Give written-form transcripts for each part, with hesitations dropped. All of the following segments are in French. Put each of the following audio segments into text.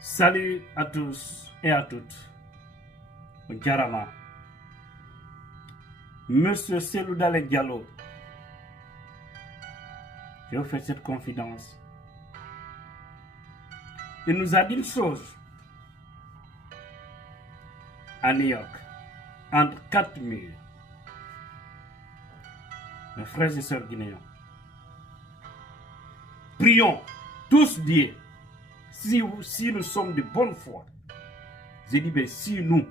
Salut à tous et à toutes. Garama. Monsieur Seloudalé Diallo, je vous fais cette confidence. Il nous a dit une chose à New York, entre 4 murs. Mes frères et sœurs guinéens, prions tous Dieu. Si nous sommes de bonne foi, je dis, si nous,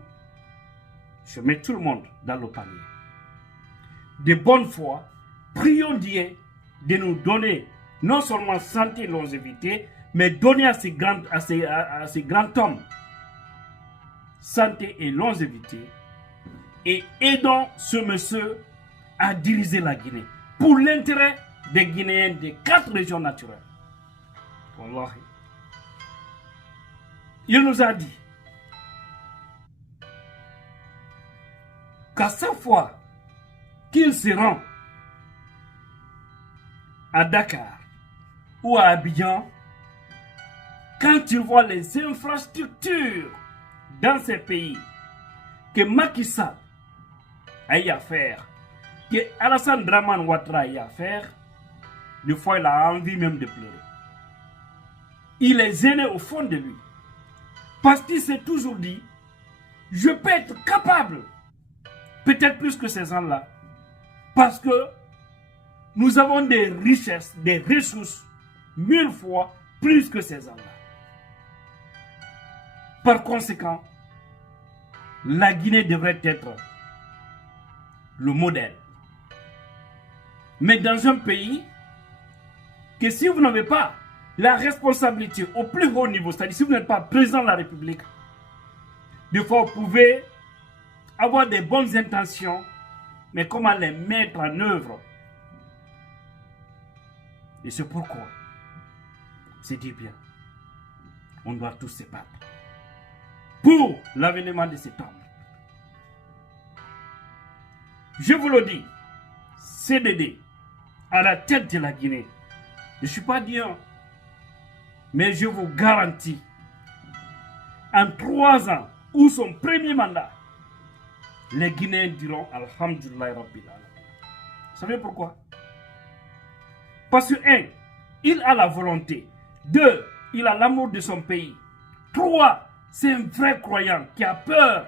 je mets tout le monde dans le panier. De bonne foi, prions Dieu de nous donner non seulement santé et longévité, mais donner à ces grands hommes santé et longévité, et aidons ce monsieur à diriger la Guinée pour l'intérêt des Guinéens des 4 régions naturelles. Wallahi. Il nous a dit qu'à chaque fois qu'il se rend à Dakar ou à Abidjan, quand il voit les infrastructures dans ces pays que Macky Sall a eu à faire, que Alassane Dramane Ouattara a eu à faire, des fois il a envie même de pleurer. Il est gêné au fond de lui. Parce qu'il s'est toujours dit, je peux être capable, peut-être plus que ces gens-là, parce que nous avons des richesses, des ressources, 1000 fois plus que ces gens-là. Par conséquent, la Guinée devrait être le modèle. Mais dans un pays que si vous n'avez pas la responsabilité au plus haut niveau, c'est-à-dire si vous n'êtes pas président de la République, des fois vous pouvez avoir des bonnes intentions, mais comment les mettre en œuvre? Et c'est pourquoi, c'est dit bien, on doit tous se battre pour l'avènement de cet homme. Je vous le dis, CDD à la tête de la Guinée, je ne suis pas Dieu, mais je vous garantis, en 3 ans ou son premier mandat, les Guinéens diront Alhamdulillah Rabbil Alamin. Vous savez pourquoi? Parce que 1, il a la volonté. 2, il a l'amour de son pays. 3, c'est un vrai croyant qui a peur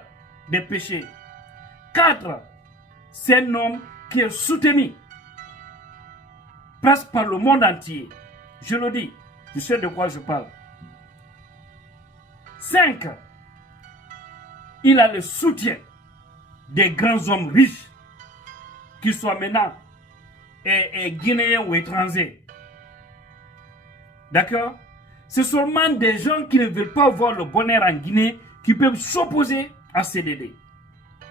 des péchés. 4, c'est un homme qui est soutenu presque par le monde entier. Je le dis. Je sais de quoi je parle. 5, il a le soutien des grands hommes riches, qu'ils soient maintenant guinéens ou étrangers. D'accord? C'est seulement des gens qui ne veulent pas voir le bonheur en Guinée qui peuvent s'opposer à CDD.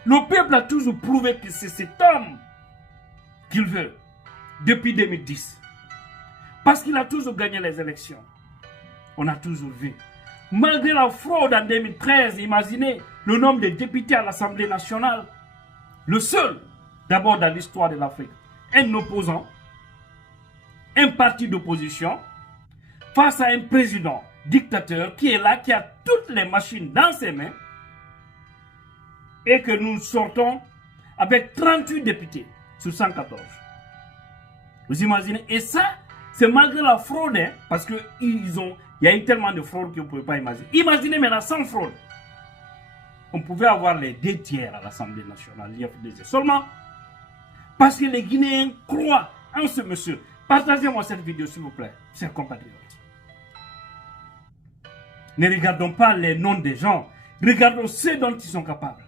Le peuple a toujours prouvé que c'est cet homme qu'il veut depuis 2010. Parce qu'il a toujours gagné les élections. On a toujours vu. Malgré la fraude en 2013, imaginez le nombre de députés à l'Assemblée nationale. Le seul, d'abord dans l'histoire de l'Afrique, un opposant, un parti d'opposition, face à un président dictateur qui est là, qui a toutes les machines dans ses mains, et que nous sortons avec 38 députés sur 114. Vous imaginez? Et ça, c'est malgré la fraude, hein, parce qu'il y a eu tellement de fraude que vous ne pouvez pas imaginer. Imaginez maintenant sans fraude. On pouvait avoir les 2 tiers à l'Assemblée nationale. Seulement parce que les Guinéens croient en ce monsieur. Partagez-moi cette vidéo s'il vous plaît, chers compatriotes. Ne regardons pas les noms des gens. Regardons ce dont ils sont capables.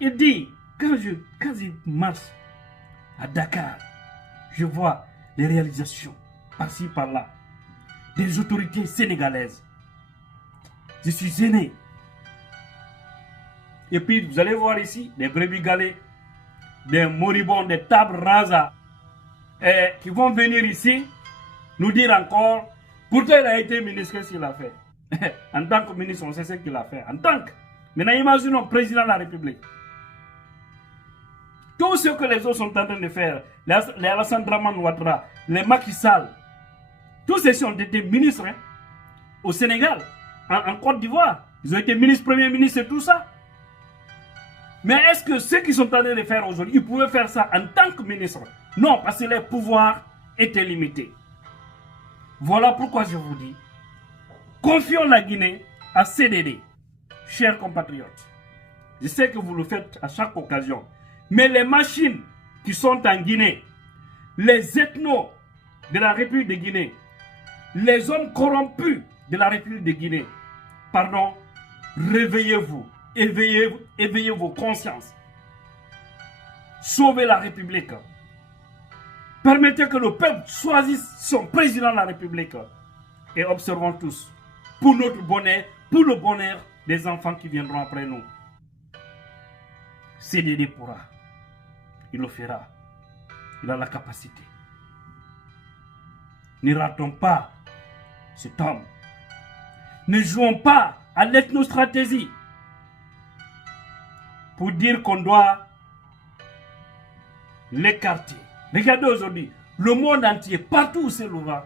Il dit, quand il marche à Dakar, je vois les réalisations par-ci, par-là, des autorités sénégalaises. Je suis gêné. Et puis, vous allez voir ici, des brebis galets, des moribonds, des tables rasas, qui vont venir ici, nous dire encore, pourtant il a été ministre, qu'est-ce qu'il a fait? En tant que ministre, on sait ce qu'il a fait. En tant que, maintenant imaginons président de la République. Tout ce que les autres sont en train de faire, les Alassane Dramane Ouattara, les Macky Sall, tous ceux qui ont été ministres, hein, au Sénégal, en Côte d'Ivoire. Ils ont été ministres, premiers ministres et tout ça. Mais est-ce que ceux qui sont en train de le faire aujourd'hui, ils pouvaient faire ça en tant que ministre? Non, parce que les pouvoirs étaient limités. Voilà pourquoi je vous dis, confions la Guinée à CDD, chers compatriotes. Je sais que vous le faites à chaque occasion. Mais les machines qui sont en Guinée, les ethnos de la République de Guinée, les hommes corrompus de la République de Guinée, pardon, réveillez-vous, éveillez vos consciences. Sauvez la République. Permettez que le peuple choisisse son président de la République. Et observons tous, pour notre bonheur, pour le bonheur des enfants qui viendront après nous. CDD pourra. Il le fera. Il a la capacité. Ne ratons pas cet homme. Ne jouons pas à l'ethnostratégie pour dire qu'on doit l'écarter. Regardez aujourd'hui, le monde entier, partout où c'est l'ouvert,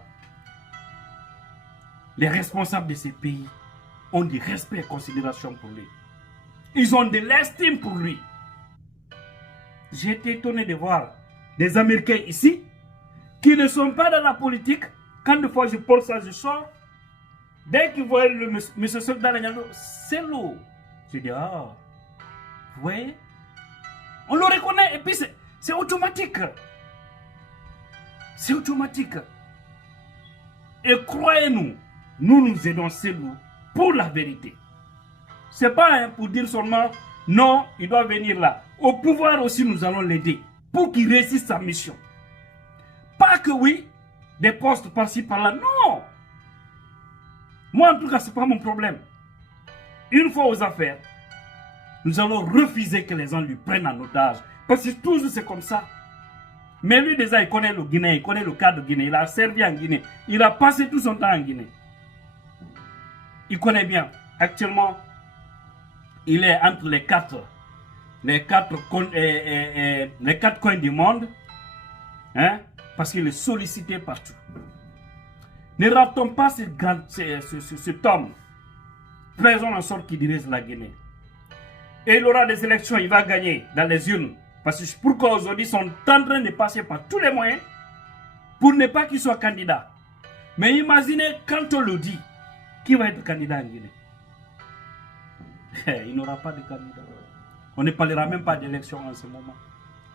les responsables de ces pays ont du respect et considération pour lui. Ils ont de l'estime pour lui. J'ai été étonné de voir des Américains ici qui ne sont pas dans la politique. Quand des fois je porte ça, je sors. Dès qu'ils voient le monsieur soldat, c'est l'eau. Je dis, ah, vous voyez? On le reconnaît et puis c'est automatique. C'est automatique. Et croyez-nous, nous aidons Cellou pour la vérité. Ce n'est pas pour dire seulement, non, il doit venir là. Au pouvoir aussi, nous allons l'aider pour qu'il réussisse sa mission. Pas que oui, des postes par-ci, par-là. Non. Moi, en tout cas, ce n'est pas mon problème. Une fois aux affaires, nous allons refuser que les gens lui prennent en otage. Parce que toujours c'est comme ça. Mais lui, déjà, il connaît le Guinée, il connaît le cadre Guinée. Il a servi en Guinée. Il a passé tout son temps en Guinée. Il connaît bien. Actuellement, il est entre les quatre coins du monde. Hein, parce qu'il est sollicité partout. Ne ratons pas cet homme. Faisons en sorte qu'il dirige la Guinée. Et il aura des élections, il va gagner dans les urnes. Parce que pourquoi aujourd'hui ils sont en train de passer par tous les moyens pour ne pas qu'il soit candidat. Mais imaginez quand on le dit, qui va être candidat en Guinée? Il n'aura pas de candidat. On ne parlera même pas d'élection en ce moment.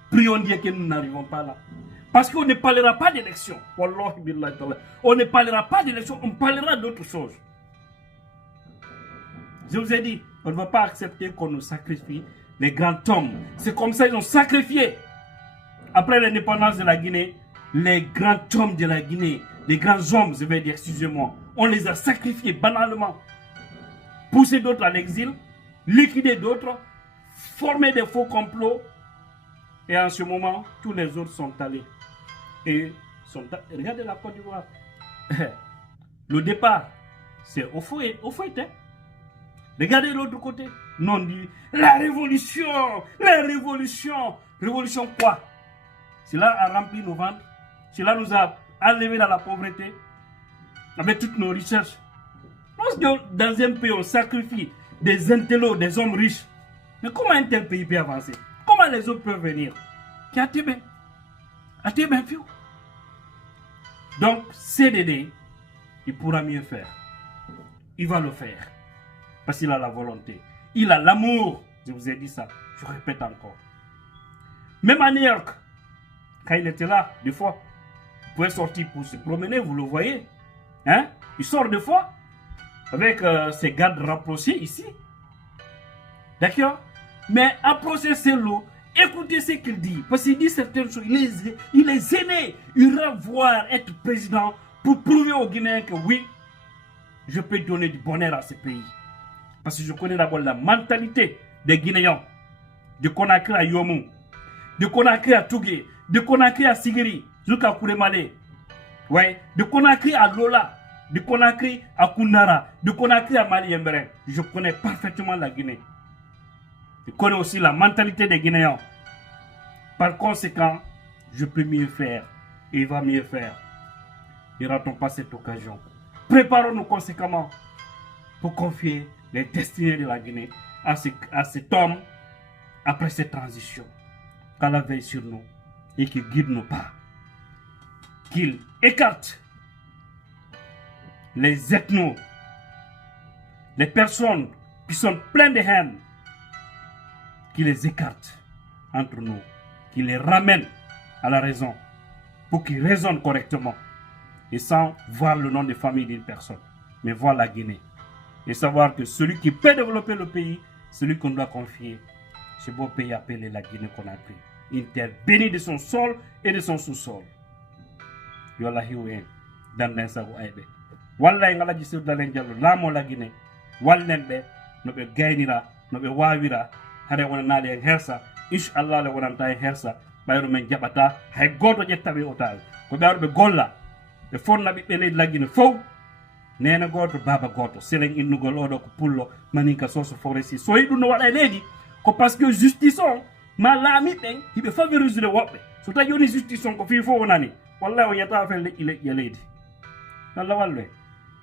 Prions Dieu que nous n'arrivons pas là. Parce qu'on ne parlera pas d'élection. On ne parlera pas d'élection, on parlera d'autre chose. Je vous ai dit, on ne va pas accepter qu'on nous sacrifie les grands hommes. C'est comme ça qu'ils ont sacrifié. Après l'indépendance de la Guinée, les grands hommes de la Guinée, les grands hommes, je vais dire, excusez-moi, on les a sacrifiés banalement. Pousser d'autres à l'exil, liquider d'autres, former des faux complots. Et en ce moment, tous les autres sont allés. Regardez la Côte d'Ivoire. Le départ, c'est au fouet. Hein? Regardez l'autre côté. Non, on dit la révolution. Révolution quoi? Cela a rempli nos ventres. Cela nous a enlevés dans la pauvreté. Avec toutes nos recherches. Lorsque dans un pays on sacrifie des intellos, des hommes riches, mais comment un tel pays peut avancer? Comment les autres peuvent venir? Qui a bien? Donc, CDD, il pourra mieux faire. Il va le faire. Parce qu'il a la volonté. Il a l'amour. Je vous ai dit ça. Je répète encore. Même à New York, quand il était là, des fois, il pouvait sortir pour se promener, vous le voyez. Hein? Il sort des fois avec ses gardes rapprochés ici. D'accord? Mais approchez Cellou, écoutez ce qu'il dit. Parce qu'il dit certaines choses. Il est aimé. Il va voir être président pour prouver aux Guinéens que oui, je peux donner du bonheur à ce pays. Parce que je connais d'abord la mentalité des Guinéens. De Conakry à Yomou, de Conakry à Tougué, de Conakry à Sigiri, jusqu'à Koulemale. Ouais, de Conakry à Lola, de Conakry à Koundara, de Conakry à Mali-Emberin. Je connais parfaitement la Guinée. Je connais aussi la mentalité des Guinéens. Par conséquent, je peux mieux faire. Et il va mieux faire. Ne ratons pas cette occasion. préparons-nous conséquemment pour confier les destinées de la Guinée à cet homme après cette transition. Qu'Allah veille sur nous et qu'il guide nos pas. Qu'il écarte les ethnos, les personnes qui sont pleines de haine, qu'il les écarte entre nous, qu'il les ramène à la raison pour qu'ils raisonnent correctement et sans voir le nom de famille d'une personne, mais voir la Guinée et savoir que celui qui peut développer le pays, celui qu'on doit confier, ce beau pays appelé la Guinée qu'on a pris, une terre bénie de son sol et de son sous-sol. Yola hiwe dan sago aybe wallahi ngala jisir dalen jallo lamo la Guinée wallembe no be gaynira no be wawira hare wona naade en hersa inshallah le wonanta en hersa bayro men jabata hay goto jettabe otal ko bayro be golla be fonna bi bele la Guinée fow nena goto baba goto selen innugol odo ko pullo maninka soso foresi so yidu no wada ledi ko parce que justice on ma lami ben hibe favoriser le wobbe so ta yoni justice on ko fi fo wonani wallahi o yata fel le ile ledi Allah walle